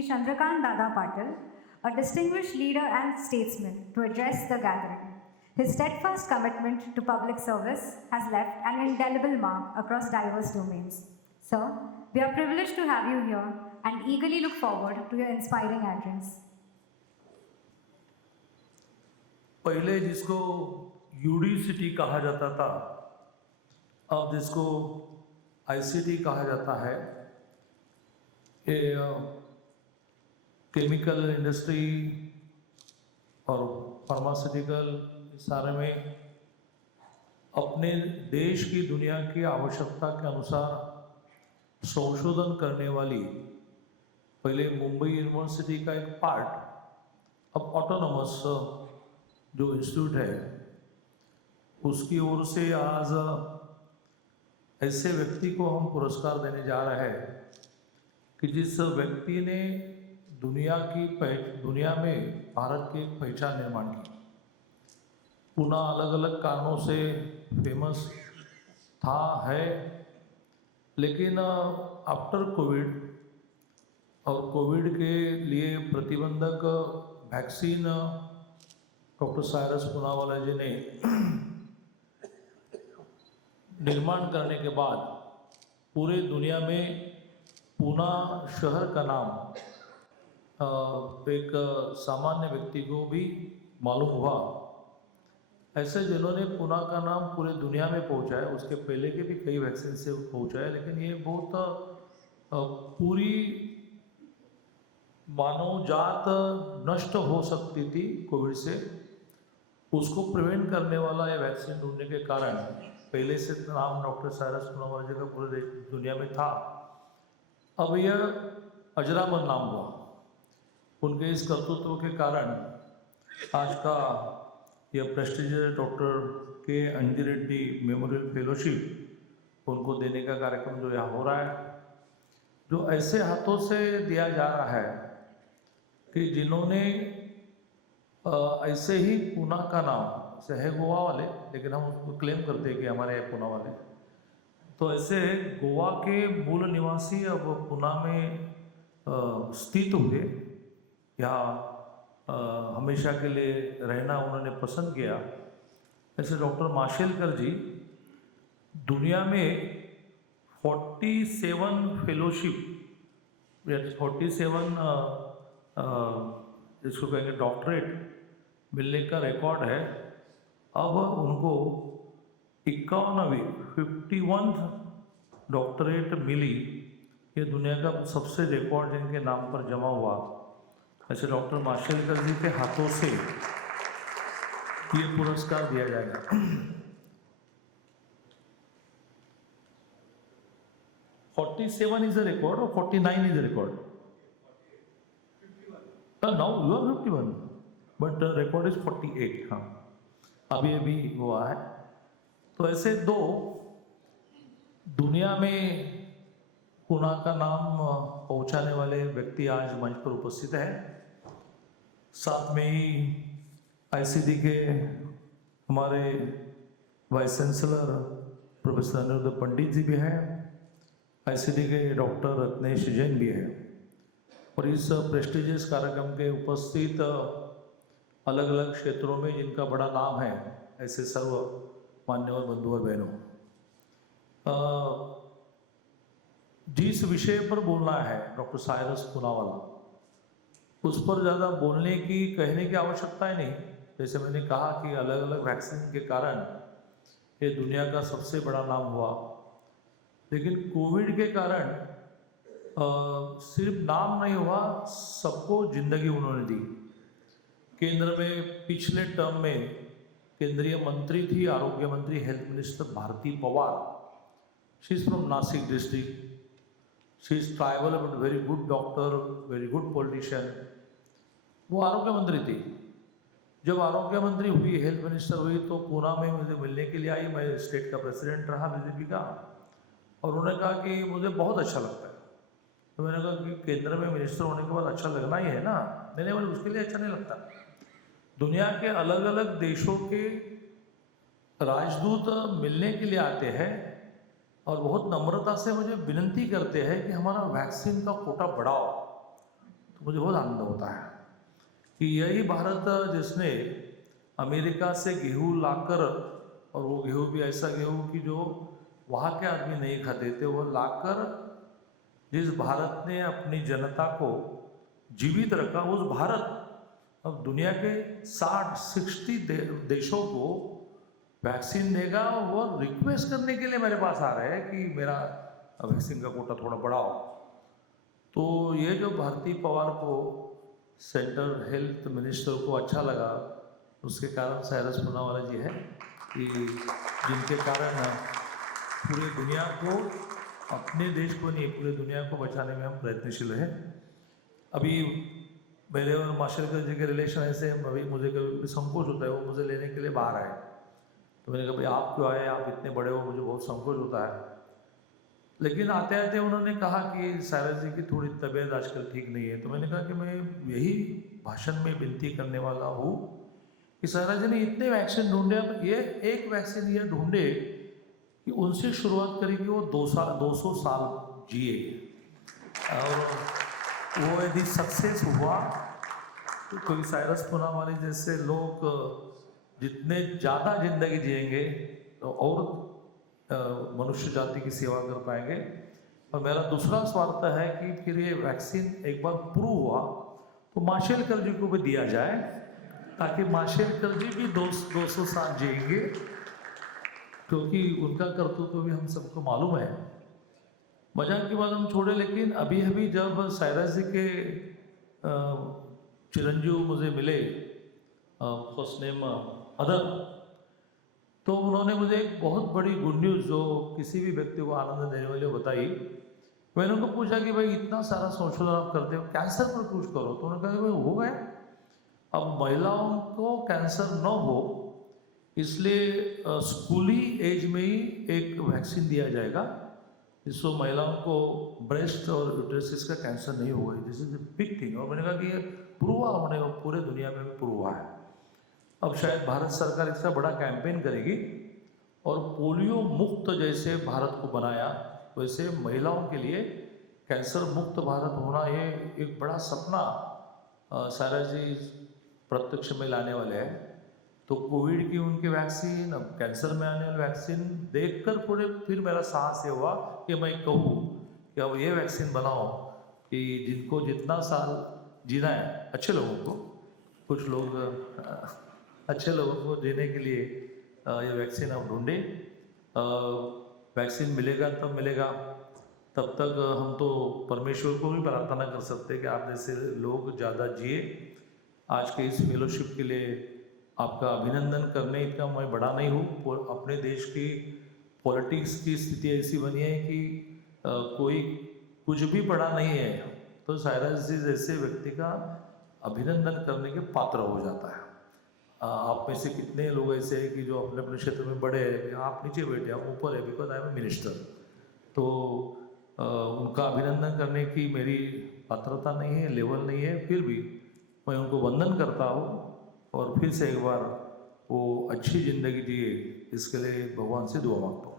Shri Chandrakant Dada Patil, a distinguished leader and statesman, to address the gathering. His steadfast commitment to public service has left an indelible mark across diverse domains. Sir, we are privileged to have you here and eagerly look forward to your inspiring address. पहले जिसको UDCT कहा जाता था, अब जिसको ICT कहा जाता है, ये केमिकल इंडस्ट्री और फार्मास्यूटिकल इस सारे में अपने देश की दुनिया की आवश्यकता के अनुसार संशोधन करने वाली पहले मुंबई यूनिवर्सिटी का एक पार्ट अब ऑटोनोमस जो इंस्टीट्यूट है उसकी ओर से आज ऐसे व्यक्ति को हम पुरस्कार देने जा रहे हैं कि जिस व्यक्ति ने दुनिया में भारत की एक पहचान निर्माण की। पुणे अलग अलग कारणों से फेमस था है, लेकिन आफ्टर कोविड और कोविड के लिए प्रतिबंधक वैक्सीन डॉक्टर साइरस पूनावाला जी ने निर्माण करने के बाद पूरे दुनिया में पूना शहर का नाम एक सामान्य व्यक्ति को भी मालूम हुआ। ऐसे जिन्होंने पूना का नाम पूरे दुनिया में पहुंचाया, उसके पहले के भी कई वैक्सीन से पहुंचाया, लेकिन ये बहुत पूरी मानव जात नष्ट हो सकती थी कोविड से, उसको प्रिवेंट करने वाला ये वैक्सीन ढूंढने के कारण पहले से नाम डॉक्टर साइरस पूनावाला जी का पूरे दुनिया में था। अब यह अजरामर नाम हुआ। उनके इस कर्तृत्व के कारण आज का यह प्रेस्टिजियस डॉक्टर के अंजी रेड्डी मेमोरियल फेलोशिप उनको देने का कार्यक्रम जो यहाँ हो रहा है, जो ऐसे हाथों से दिया जा रहा है कि जिन्होंने ऐसे ही पूना का नाम से है गोवा वाले, लेकिन हम उसको क्लेम करते हैं कि हमारे हैं पूना वाले, तो ऐसे गोवा के मूल निवासी अब पूना में स्थित हुए, यहाँ हमेशा के लिए रहना उन्होंने पसंद किया। ऐसे डॉक्टर माशेलकर जी दुनिया में 47 फेलोशिप, 47 जिसको कहेंगे डॉक्टरेट मिलने का रिकॉर्ड है। अब उनको 51 डॉक्टरेट मिली। ये दुनिया का सबसे रिकॉर्ड जिनके नाम पर जमा हुआ। ऐसे डॉक्टर माशेलकर जी के हाथों से ये पुरस्कार दिया जाएगा। "47 is a record or 49 is a record? Now you are 51, but the record is 48। हाँ, अभी हुआ है। तो ऐसे दो दुनिया में पूना का नाम पहुंचाने वाले व्यक्ति आज मंच पर उपस्थित है। साथ में ही आईसीटी के हमारे वाइस चांसलर प्रोफेसर अनिरुद्ध पंडित जी भी हैं, आईसीटी के डॉक्टर रत्नेश जैन भी हैं, और इस प्रेस्टिजियस कार्यक्रम के उपस्थित अलग अलग क्षेत्रों में जिनका बड़ा नाम है, ऐसे सर्व मान्यवर बंधु और बहनों, जिस विषय पर बोलना है डॉक्टर साइरस पूनावाला, उस पर ज़्यादा बोलने की कहने की आवश्यकता ही नहीं। जैसे मैंने कहा कि अलग अलग वैक्सीन के कारण ये दुनिया का सबसे बड़ा नाम हुआ, लेकिन कोविड के कारण सिर्फ नाम नहीं हुआ, सबको जिंदगी उन्होंने दी। केंद्र में पिछले टर्म में केंद्रीय मंत्री थी, आरोग्य मंत्री, health minister Bharati Pawar. She is from Nashik district. She is tribal but very good doctor, very good politician. वो आरोग्य मंत्री थी। जब आरोग्य मंत्री हुई, हेल्थ मिनिस्टर हुई, तो पूना में मुझे मिलने के लिए आई। मैं स्टेट का प्रेसिडेंट रहा बीजेपी का, और उन्होंने कहा कि मुझे बहुत अच्छा लगता है। तो मैंने कहा कि केंद्र में मिनिस्टर होने के बाद अच्छा लगना ही है ना। मैंने बोला उसके लिए अच्छा नहीं लगता। दुनिया के अलग अलग देशों के राजदूत मिलने के लिए आते हैं और बहुत नम्रता से मुझे विनती करते हैं कि हमारा वैक्सीन का कोटा बढ़ाओ। तो मुझे बहुत आनंद होता है कि यही भारत जिसने अमेरिका से गेहूँ लाकर, और वो गेहूँ भी ऐसा गेहूँ कि जो वहाँ के आदमी नहीं खाते थे, वो लाकर जिस भारत ने अपनी जनता को जीवित रखा, उस भारत अब दुनिया के 60 देशों को वैक्सीन देगा। और वो रिक्वेस्ट करने के लिए मेरे पास आ रहे हैं कि मेरा वैक्सीन का कोटा थोड़ा बढ़ाओ। तो ये जो भारती पवार को सेंट्रल हेल्थ मिनिस्टर को अच्छा लगा, उसके कारण साइरस पूनावाला जी है कि जिनके कारण पूरे दुनिया को, अपने देश को नहीं पूरे दुनिया को बचाने में हम प्रयत्नशील हैं। अभी मेरे और माशेलकर जी के रिलेशन ऐसे, अभी मुझे कभी संकोच होता है, वो मुझे लेने के लिए बाहर आए, तो मैंने कहा भाई आप क्यों आए, आप इतने बड़े हो, मुझे बहुत संकोच होता है। लेकिन आते आते उन्होंने कहा कि साइरस जी की थोड़ी तबीयत आजकल ठीक नहीं है। तो मैंने कहा कि मैं यही भाषण में विनती करने वाला हूँ कि साइरस जी ने इतने वैक्सीन ढूंढे, अब ये एक वैक्सीन ये ढूंढे कि उनसे शुरुआत करें कि वो 200 साल जिए, और वो यदि सक्सेस हुआ तो कोई साइरस पूनावाला जैसे लोग जितने ज़्यादा जिंदगी जिएंगे तो और मनुष्य जाति की सेवा कर पाएंगे। और मेरा दूसरा स्वार्थ है कि फिर ये वैक्सीन एक बार प्रूव हुआ तो माशेलकर जी को भी दिया जाए, ताकि माशेलकर जी भी 200 साल जिएंगे, क्योंकि उनका कर्तव्य भी हम सबको मालूम है। मजाक की बात हम छोड़े, लेकिन अभी अभी जब साइरस जी के चिरंजीव मुझे मिले, फर्स्ट नेम अदर, तो उन्होंने मुझे एक बहुत बड़ी गुड न्यूज़ जो किसी भी व्यक्ति को आनंद देने वाली बताई। मैंने उनको पूछा कि भाई इतना सारा संशोधन आप करते हो, कैंसर पर कुछ करो। तो उन्होंने कहा कि भाई हो गए, अब महिलाओं को कैंसर न हो इसलिए स्कूली एज में ही एक वैक्सीन दिया जाएगा, जिससे महिलाओं को ब्रेस्ट और यूट्रसिस का कैंसर नहीं होगा। This is a big thing. और मैंने कहा कि ये प्रूव होने को पूरे दुनिया में प्रूव हुआ है। अब शायद भारत सरकार इसका बड़ा कैंपेन करेगी, और पोलियो मुक्त जैसे भारत को बनाया वैसे महिलाओं के लिए कैंसर मुक्त भारत होना, ये एक बड़ा सपना साइरस जी प्रत्यक्ष में लाने वाले हैं। तो कोविड की उनकी वैक्सीन, अब कैंसर में आने वाली वैक्सीन देखकर पूरे फिर मेरा साहस ये हुआ कि मैं कहूँ कि अब ये वैक्सीन बनाओ कि जिनको जितना साल जीना है, अच्छे लोगों को, कुछ लोग अच्छे लोगों को जीने के लिए ये वैक्सीन आप ढूंढे। वैक्सीन मिलेगा तब मिलेगा, तब तक हम तो परमेश्वर को भी प्रार्थना कर सकते हैं कि आप जैसे लोग ज़्यादा जिए। आज के इस फेलोशिप के लिए आपका अभिनंदन करने का मैं बड़ा नहीं हूँ। अपने देश की पॉलिटिक्स की स्थिति ऐसी बनी है कि कोई कुछ भी पढ़ा नहीं है तो साइरस जी जैसे व्यक्ति का अभिनंदन करने के पात्र हो जाता है। आप में से कितने लोग ऐसे हैं कि जो अपने अपने क्षेत्र में बड़े हैं, आप नीचे बैठे, आप ऊपर है, because I am a minister. तो उनका अभिनंदन करने की मेरी पात्रता नहीं है, लेवल नहीं है, फिर भी मैं उनको वंदन करता हूँ और फिर से एक बार वो अच्छी ज़िंदगी जिए इसके लिए भगवान से दुआ मांगता हूँ।